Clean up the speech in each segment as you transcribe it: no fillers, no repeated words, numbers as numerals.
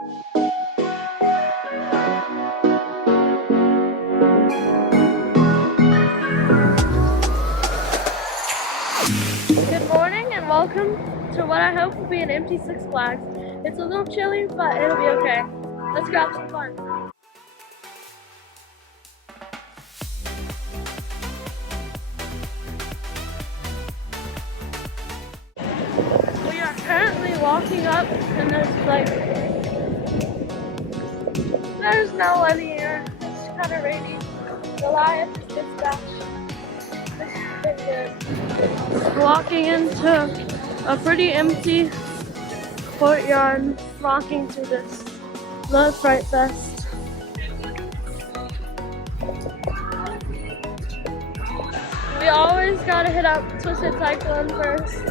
Good morning and welcome to what I hope will be an empty Six Flags. It's a little chilly, but it'll be okay. Let's go have some fun. We are currently walking up and there's no one here. It's kind of rainy. Goliath is dispatched. This is pretty good. Walking into a pretty empty courtyard, walking to this Love Fright Fest. We always gotta hit up Twisted Cyclone first.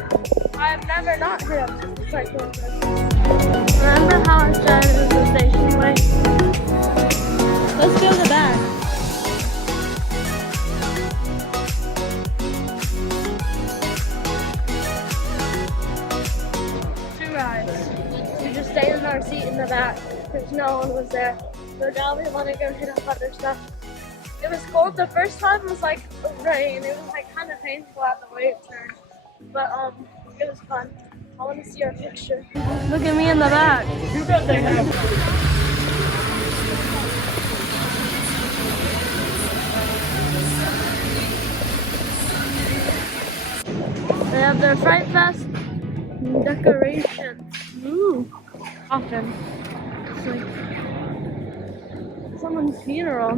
I've never not hit up Twisted Cyclone first. Remember how I said it was the station way? Let's go to the back. We just stayed in our seat in the back because no one was there. So now we want to go hit up other stuff. It was cold. The first time was like rain. It was like kind of painful at the wave turn. But it was fun. I want to see our picture. Look at me in the back. They have their Fright Fest decorations. Ooh, often. It's like someone's funeral.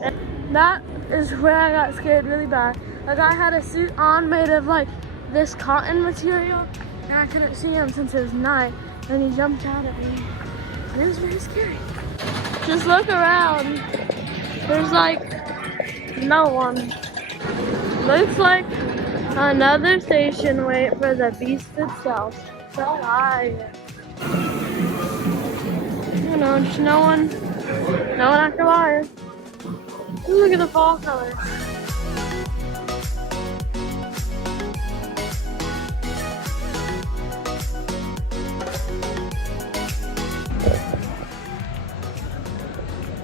And that is where I got scared really bad. A guy had a suit on made of like this cotton material, and I couldn't see him since it was night, and he jumped out at me. And it was very scary. Just look around. There's like no one. Looks like another station wait for the beast itself. So high. You know, just no one at Goliath. Ooh, look at the fall colors.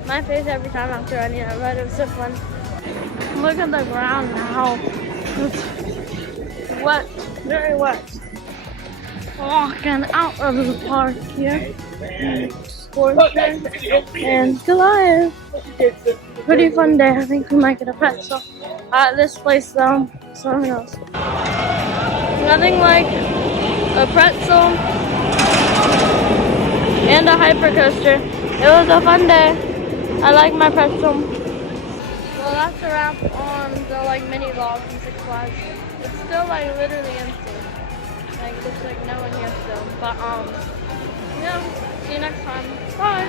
My face every time after running that ride, it was so fun. Look at the ground now. It's wet, very wet. Walking out of the park here. Scorpion and Goliath. Pretty fun day. I think we might get a pretzel at this place though, so who knows. Nothing like a pretzel and a hyper coaster. It was a fun day. I like my pretzel. Well, that's a wrap on the mini vlog from Six Flags. It's still literally empty. There's no one here still. But yeah, see you next time. Bye.